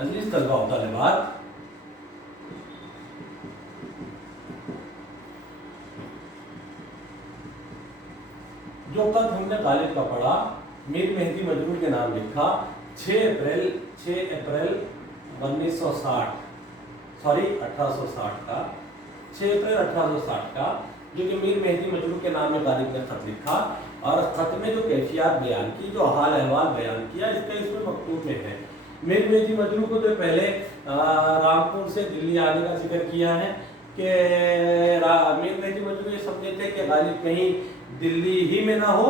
अजीज तलबा और तालिबात, जो कल हमने गालिब का पढ़ा, मीर मेहदी मजरूर के नाम लिखा 6 अप्रैल 1860 का 6 अप्रैल 1860 का, जो कि मीर मेहदी मजरूर के नाम में गालिब ने खत लिखा और खत में जो कैफियत बयान की, जो हाल अहवाल बयान किया, इसका इसमें मकतूब में है। मीर मेहदी मजरूर को तो पहले रामपुर से दिल्ली आने का जिक्र किया है कि मीर मेहदी मजरूर ये समझे थे कि गालिब कहीं दिल्ली ही में ना हो,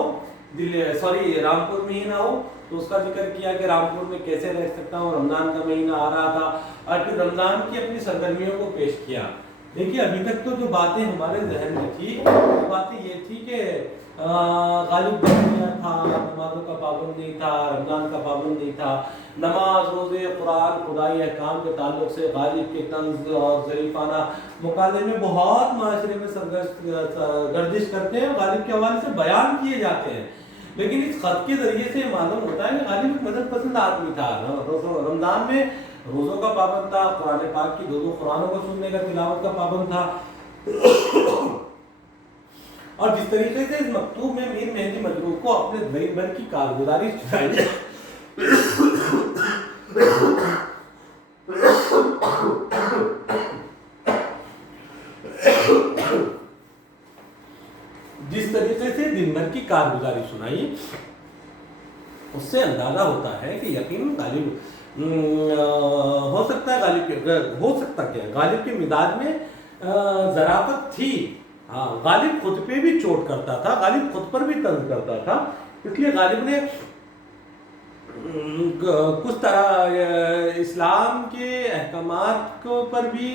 रामपुर में ही ना हो, तो उसका जिक्र किया कि रामपुर में कैसे रह सकता हूँ, रमज़ान का महीना आ रहा था, और फिर रमज़ान की अपनी सरगर्मियों को पेश किया। देखिए अभी तक तो जो बातें हमारे जहन में थी, वो बातें ये थी कि गालिब बनिया था, नमाजों का पाबंद नहीं था, रमज़ान का पाबंद नहीं था, नमाज रोज़े कुरान खुदाई अहकाम के ताल्लुक से गालिब के तंज़ और ज़रीफ़ाना मुकाले में बहुत माशरे में गर्दिश करते हैं, गालिब के हवाले से बयान किए जाते हैं। लेकिन इस खत के ज़रिए से मालूम होता है कि गालिब एक मदद पसंद आदमी था। रमज़ान में रोज़ों का पाबंद था, कुरान पाक की दो कुरानों को सुनने का, तिलावत का पाबंद था। और जिस तरीके से इस मकतूब में मीर मेहदी मजरूर को अपने ज़रीब भर की कारगुजारी सुनाई, जिस तरीके से दिन भर की कारगुजारी सुनाई, उससे अंदाजा होता है कि यकीन गालिब हो सकता है, गालिब के मिजाज में ज़राफ़त थी। हाँ, गालिब खुद पे भी चोट करता था, गालिब खुद पर भी तंज करता था, इसलिए गालिब ने कुछ तरह इस्लाम के अहकामात को पर भी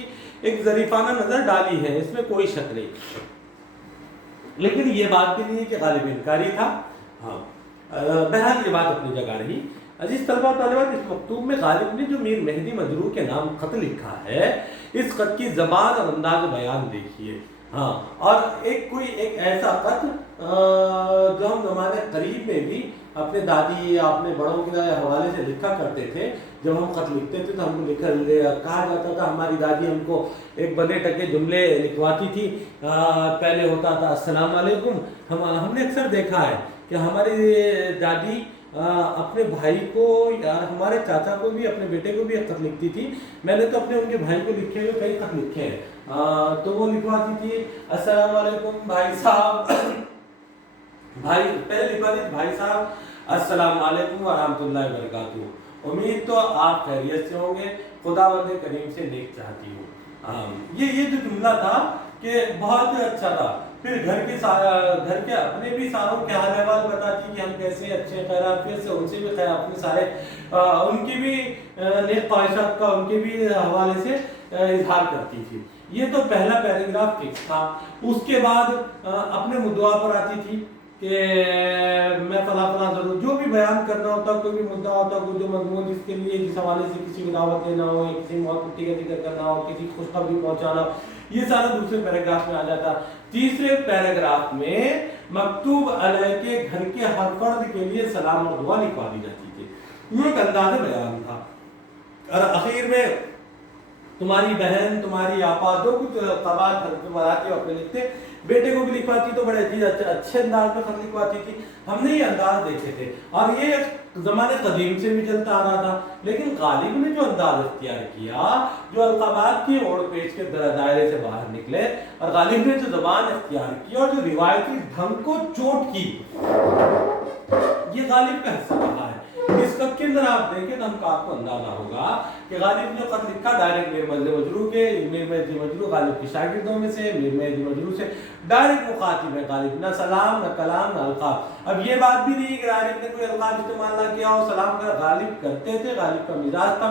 एक ज़रीफ़ाना नज़र डाली है, इसमें कोई शक नहीं। लेकिन ये बात भी नहीं है कि गालिब इनकारी था। हाँ, बहरहाल ये बात अपनी जगह रही। अजीज तलबा तालिबात, इस मकतूब में गालिब ने जो मीर मेहदी मजरूर के नाम खत लिखा है, इस खत की ज़बान और अंदाज बयान देखिए। हाँ, और एक ऐसा खत जो हम हमारे करीब में भी अपने दादी या अपने बड़ों के हवाले से लिखा करते थे। जब हम खत लिखते थे तो हमको कहा जाता था, हमारी दादी हमको एक बने टके जुमले लिखवाती थी। पहले होता था अस्सलाम वालेकुम। हमने अक्सर देखा है कि हमारी दादी अपने भाई को या हमारे चाचा को भी, अपने बेटे को भी खत लिखती थी। मैंने तो अपने उनके भाई को लिखे हुए कई खत लिखे हैं। तो वो लिखवाती थी अस्सलाम वालेकुम भाई साहब, पहले लिखवाती थी भाई साहब अस्सलाम वालेकुम व रहमतुल्लाहि व बरकातहू, उम्मीद तो आप खैरियत से होंगे, खुदावंद करीम से नेक चाहती हूँ। ये जो जुमला था कि बहुत अच्छा था। फिर घर के अपने भी सारों के हाल अहवाल बताती कि हम कैसे अच्छे खैराफियत से, उनसे भी अपने सारे उनकी भी नेक ख्वाहिशात का उनके भी हवाले से इजहार करती थी। ये तो पहला पैराग्राफ फिक्स था। उसके बाद अपने मुद्दा पर आती थी कि मैं फला जरूर जो भी बयान करना होता, कोई भी मुद्दा होता, कोई जो मजमून जिसके लिए, जिस हवाले से किसी को दावत देना हो, या किसी मौत कुट्टी का जिक्र करना हो, किसी खुशखबरी पहुंचाना, ये सारा दूसरे पैराग्राफ में आ जाता। तीसरे पैराग्राफ में मकतूब अलैह के घर के हर फर्द के लिए सलाम और दुआ लिखवा दी जाती थी। ये एक अंदाज़ बयान था। और आखिर में तुम्हारी बहन, तुम्हारी आपा, जो कुछ कबात बनाते हो अपने लिखते, बेटे को भी लिखवाती तो बड़े अच्छे अंदाज में खत लिखवाती थी। हमने ये अंदाज देखे थे और ये ज़माने कदीम से भी चलता आ रहा था। लेकिन गालिब ने जो अंदाज इख्तियार किया, जो अलक़ाबात की ओढ़ पेच के दायरे से बाहर निकले, और गालिब ने जो ज़बान इख्तियार की और जो रिवायती ढंग को चोट की, ये गालिब का हिस्सा रहा है। इस खत के अंदर आप देखें तो हमको आपको अंदाजा होगा कि गालिब ने खत लिखा डायरेक्ट मीर मेहदी मजरूर गालिब के शागिर्दों में से, मीर मेहदी मजरूर से डायरेक्ट मुखातिब है गालिब, ना सलाम, ना कलाम, ना अलकाब। अब ये बात भी नहीं कि गालिब ने कोई अलकाब इस्तेमाल ना किया हो, सलाम का गालिब करते थे। गालिब का मिजाज था,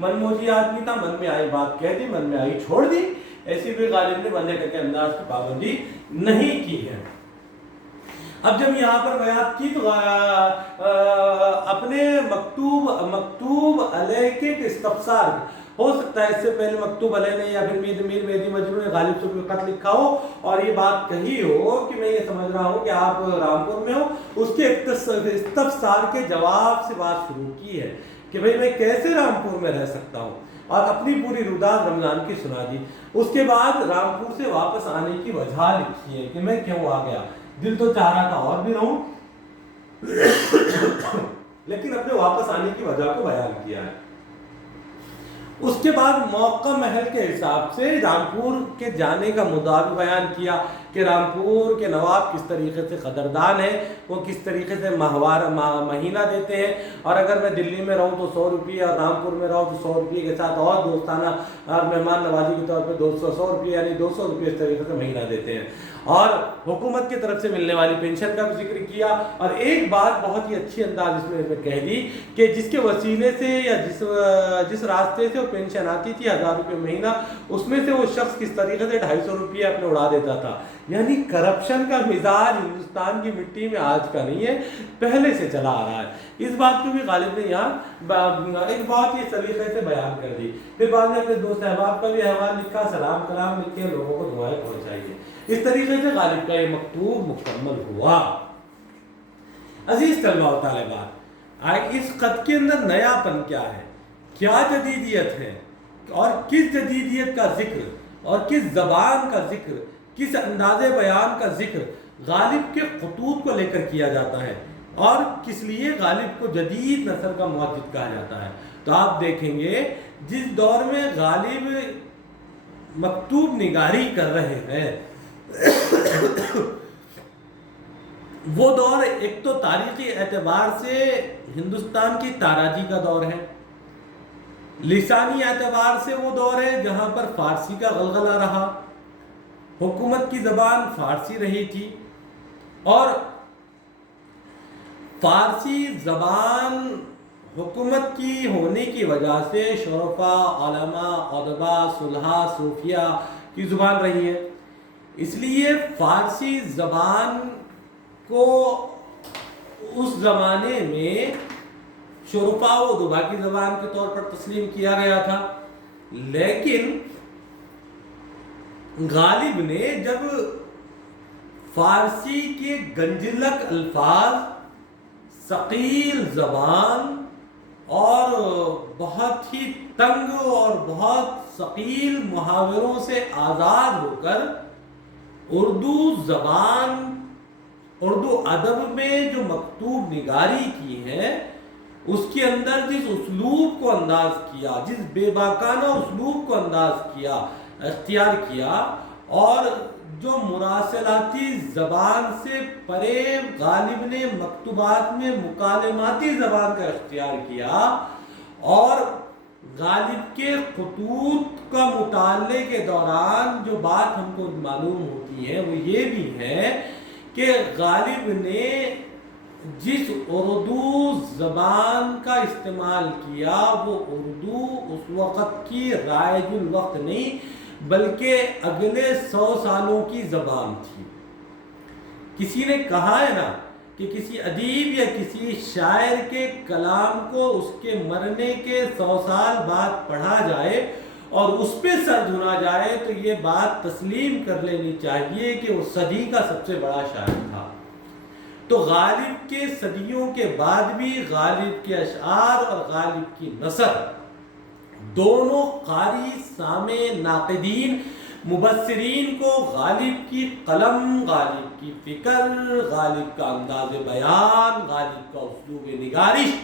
मनमोजी आदमी था, मन में आई बात कह दी, मन में आई छोड़ दी। ऐसी भी गालिब ने बंदे के अंदाज की पाबंदी नहीं की है। अब जब यहाँ पर बयात की तो अपने मकतूब अलैह के इस्तफसार हो सकता है, इससे पहले मकतूब अलैह ने या फिर मीर मेहदी मजरूर ने गालिब से कोई खत लिखा हो और ये बात कही हो कि मैं ये समझ रहा हूँ कि आप रामपुर में हो, उसके इस्तफसार के जवाब से बात शुरू की है। کہ بھئی میں کیسے رامپور میں رہ سکتا ہوں، اور اپنی پوری روداد رمضان کی سنا دی۔ اس کے بعد رامپور سے واپس آنے کی وجہ لکھی ہے کہ میں کیوں آ گیا، دل تو چاہ رہا تھا اور بھی رہوں لیکن اپنے واپس آنے کی وجہ کو بیان کیا ہے۔ اس کے بعد موقع محل کے حساب سے رامپور کے جانے کا مدعا بھی بیان کیا کہ رامپور کے نواب کس طریقے سے قدردان ہیں، وہ کس طریقے سے مہینہ دیتے ہیں، اور اگر میں دلی میں رہوں تو 100 روپیے اور رامپور میں رہوں تو 100 روپیے کے ساتھ اور دوستانہ اور مہمان نوازی کے طور پہ 100 روپیے یعنی 200 روپیے اس طریقے سے مہینہ دیتے ہیں، اور حکومت کی طرف سے ملنے والی پینشن کا بھی ذکر کیا۔ اور ایک بات بہت ہی اچھی انداز اس میں کہہ دی کہ جس کے وسیلے سے یا جس راستے سے وہ پینشن آتی تھی 1000 روپے مہینہ، اس میں سے وہ شخص کس طریقے سے 250 روپیے اپنے اڑا دیتا تھا۔ یعنی کرپشن کا مزاج ہندوستان کی مٹی میں آج کا نہیں ہے، پہلے سے چلا آ رہا ہے۔ اس بات کو بھی غالب نے یہاں ایک بہت ہی سلیقے سے بیان کر دی۔ پھر بعد میں اپنے دوست احباب کا بھی احوال لکھا، سلام کلام لکھ کے لوگوں کو دعائیں پہنچائیے۔ اس طریقے سے غالب کا یہ مکتوب مکمل ہوا۔ عزیز طلباء و طالبات، اس خط کے اندر نیا پن کیا ہے، کیا جدیدیت ہے، اور کس جدیدیت کا ذکر اور کس زبان کا ذکر، کس انداز بیان کا ذکر غالب کے خطوط کو لے کر کیا جاتا ہے، اور کس لیے غالب کو جدید نثر کا محدث کہا جاتا ہے۔ تو آپ دیکھیں گے جس دور میں غالب مکتوب نگاری کر رہے ہیں وہ دور ایک تو تاریخی اعتبار سے ہندوستان کی تاراجی کا دور ہے، لسانی اعتبار سے وہ دور ہے جہاں پر فارسی کا غلغلہ رہا، حکومت کی زبان فارسی رہی تھی، اور فارسی زبان حکومت کی ہونے کی وجہ سے شرفاء، علماء، ادباء، صلحاء، صوفیاء کی زبان رہی ہے۔ اس لیے فارسی زبان کو اس زمانے میں شرفاء و ادباء کی زبان کے طور پر تسلیم کیا گیا تھا، لیکن غالب نے جب فارسی کے گنجلک الفاظ، ثقیل زبان اور بہت ہی تنگ اور بہت ثقیل محاوروں سے آزاد ہو کر اردو زبان، اردو ادب میں جو مکتوب نگاری کی ہے، اس کے اندر جس اسلوب کو انداز کیا، جس بے باکانہ اسلوب کو انداز کیا، اختیار کیا، اور جو مراسلاتی زبان سے پرے غالب نے مکتوبات میں مکالماتی زبان کا اختیار کیا، اور غالب کے خطوط کا مطالعے کے دوران جو بات ہم کو معلوم ہوتی ہے وہ یہ بھی ہے کہ غالب نے جس اردو زبان کا استعمال کیا وہ اردو اس وقت کی رائج الوقت نہیں بلکہ اگلے 100 سالوں کی زبان تھی۔ کسی نے کہا ہے نا کہ کسی ادیب یا کسی شاعر کے کلام کو اس کے مرنے کے 100 سال بعد پڑھا جائے اور اس پہ سر دھنا جائے تو یہ بات تسلیم کر لینی چاہیے کہ وہ صدی کا سب سے بڑا شاعر تھا۔ تو غالب کے صدیوں کے بعد بھی غالب کے اشعار اور غالب کی نثر دونوں قاری، سامع، ناقدین، مبصرین کو غالب کی قلم، غالب کی فکر، غالب کا انداز بیان، غالب کا اسلوب نگارش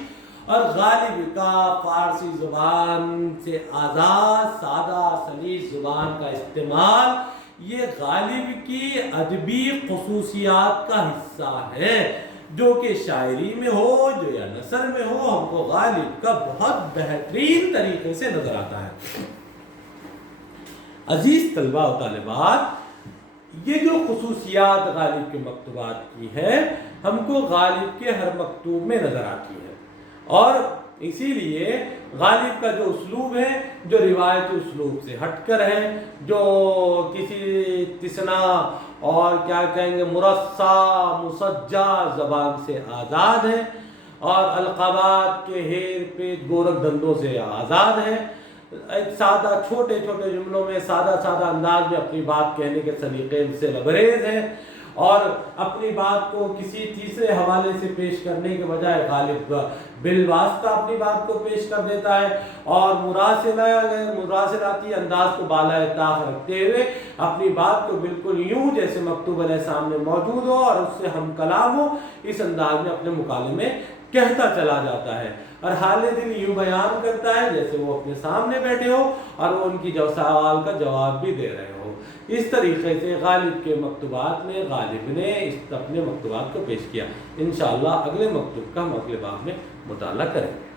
اور غالب کا فارسی زبان سے آزاد، سادہ، سلیس زبان کا استعمال، یہ غالب کی ادبی خصوصیات کا حصہ ہے، جو کہ شاعری میں ہو جو یا نثر میں ہو، ہم کو غالب کا بہت بہترین طریقے سے نظر آتا ہے۔ عزیز طلباء و طالبات، یہ جو خصوصیات غالب کے مکتوبات کی ہے ہم کو غالب کے ہر مکتوب میں نظر آتی ہے، اور اسی لیے غالب کا جو اسلوب ہے جو روایتی اسلوب سے ہٹ کر ہے، جو کسی تسنا اور کیا کہیں گے مرصع مسجع زبان سے آزاد ہے، اور القابات کے ہیر پیچ گورکھ دھندوں سے آزاد ہے، ایک سادہ چھوٹے چھوٹے جملوں میں سادہ سادہ انداز میں اپنی بات کہنے کے سلیقے سے لبریز ہے، اور اپنی بات کو کسی تیسرے حوالے سے پیش کرنے کے بجائے غالب بالواسطہ اپنی بات کو پیش کر دیتا ہے، اور مراسلاتی انداز کو بالائے طاق رکھتے ہوئے اپنی بات کو بالکل یوں جیسے مکتوب علیہ سامنے موجود ہو اور اس سے ہم کلام ہو، اس انداز میں اپنے مکالمے کہتا چلا جاتا ہے، اور حال دل یوں بیان کرتا ہے جیسے وہ اپنے سامنے بیٹھے ہو اور وہ ان کی سوال کا جواب بھی دے رہے ہو۔ اس طریقے سے غالب کے مکتوبات میں غالب نے اپنے مکتوبات کو پیش کیا۔ انشاءاللہ اگلے مکتوب کا ہم اگلے باب میں مطالعہ کریں گے۔